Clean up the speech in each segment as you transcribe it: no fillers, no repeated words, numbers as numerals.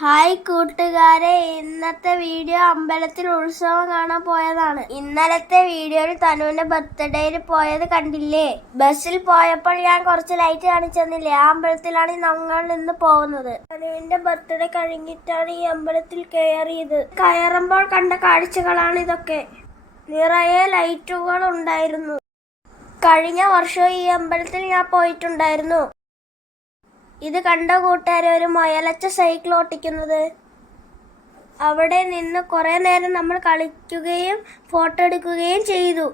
Hi കൂട്ടുകാരെ, ഇന്നത്തെ video അമ്പലത്തിൽ ഉത്സവം കാണാൻ പോയതാണ്. ഇന്നലത്തെ വീഡിയോയിൽ തനുവിന്റെ ബർത്ത്ഡേയിൽ പോയത് കണ്ടില്ലേ? ബസ്സിൽ പോയപ്പോൾ ഞാൻ കുറച്ച് ലൈറ്റ് കാണിച്ചെന്നില്ലേ? ആ അമ്പലത്തിലാണ് ഞങ്ങൾ ഇന്ന് പോകുന്നത്. തനുവിന്റെ ബർത്ത്ഡേ കഴിഞ്ഞിട്ടാണ് ഈ അമ്പലത്തിൽ കയറിയത്. കയറുമ്പോൾ കണ്ട കാഴ്ചകളാണ് ഇതൊക്കെ. നിറയെ ലൈറ്റുകൾ ഉണ്ടായിരുന്നു. കഴിഞ്ഞ വർഷവും ഈ അമ്പലത്തിൽ ഞാൻ പോയിട്ടുണ്ടായിരുന്നു. ഇത് കണ്ട കൂട്ടുകാരെ, ഒരു മുയലച്ച സൈക്കിൾ ഓട്ടിക്കുന്നത്. അവിടെ നിന്ന് കുറേ നേരം നമ്മൾ കളിക്കുകയും ഫോട്ടോ എടുക്കുകയും ചെയ്തു.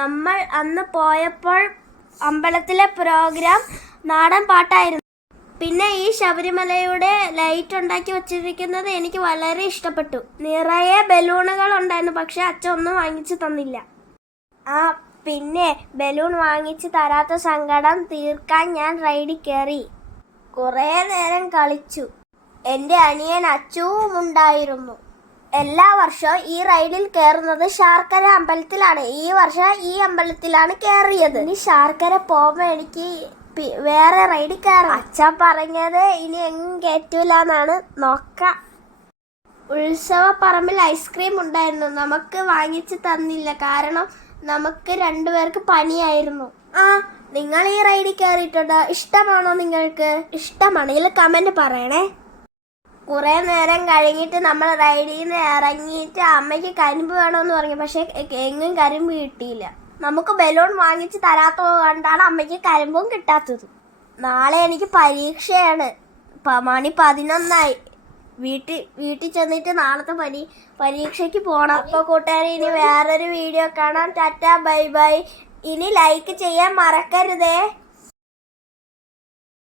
നമ്മൾ അന്ന് പോയപ്പോൾ അമ്പലത്തിലെ പ്രോഗ്രാം നാടൻ പാട്ടായിരുന്നു. പിന്നെ ഈ ശബരിമലയുടെ ലൈറ്റ് ഉണ്ടാക്കി വച്ചിരിക്കുന്നത് എനിക്ക് വളരെ ഇഷ്ടപ്പെട്ടു. നിറയെ ബലൂണുകൾ ഉണ്ടായിരുന്നു, പക്ഷെ അച്ഛൻ ഒന്നും വാങ്ങിച്ചു തന്നില്ല. പിന്നെ ബലൂൺ വാങ്ങിച്ച് തരാത്ത സങ്കടം തീർക്കാൻ ഞാൻ റൈഡിൽ കയറി. കുറേ നേരം കളിച്ചു. എൻ്റെ അനിയൻ അച്ചുവും ഉണ്ടായിരുന്നു. എല്ലാ വർഷവും ഈ റൈഡിൽ കയറുന്നത് ശാർക്കര അമ്പലത്തിലാണ്. ഈ വർഷം ഈ അമ്പലത്തിലാണ് കയറിയത്. ഇനി ശാർക്കര പോകുമ്പോൾ എനിക്ക് വേറെ റൈഡിൽ കയറാം. അച്ഛൻ പറഞ്ഞത് ഇനി എങ്ങും കയറ്റൂലെന്നാണ്. നോക്കാം. ഉത്സവ പറമ്പിൽ ഐസ്ക്രീം ഉണ്ടായിരുന്നു. നമുക്ക് വാങ്ങിച്ച് തന്നില്ല, കാരണം നമുക്ക് രണ്ടുപേർക്ക് പനിയായിരുന്നു. നിങ്ങൾ ഈ റൈഡിൽ കയറിയിട്ടുണ്ടോ? ഇഷ്ടമാണോ? നിങ്ങൾക്ക് ഇഷ്ടമാണെങ്കിൽ കമന്റ് പറയണേ. കുറെ നേരം കഴിഞ്ഞിട്ട് നമ്മൾ റൈഡിൽ നിന്ന് ഇറങ്ങിയിട്ട് അമ്മയ്ക്ക് കരിമ്പ് വേണമെന്ന് പറഞ്ഞു. പക്ഷെ എങ്ങും കരിമ്പ് കിട്ടിയില്ല. നമുക്ക് ബലൂൺ വാങ്ങിച്ച് തരാത്തത് കൊണ്ടാണ് അമ്മയ്ക്ക് കരിമ്പും കിട്ടാത്തത്. നാളെ എനിക്ക് പരീക്ഷയാണ്. മണി 11 വീട്ടിൽ ചെന്നിട്ട് നാളത്തെ പരീക്ഷയ്ക്ക് പോണം. അപ്പോൾ കൂട്ടുകാരെ, ഇനി വേറൊരു വീഡിയോ കാണാം. Tata, bye bye. ഇനി ലൈക്ക് ചെയ്യാൻ മറക്കരുതേ.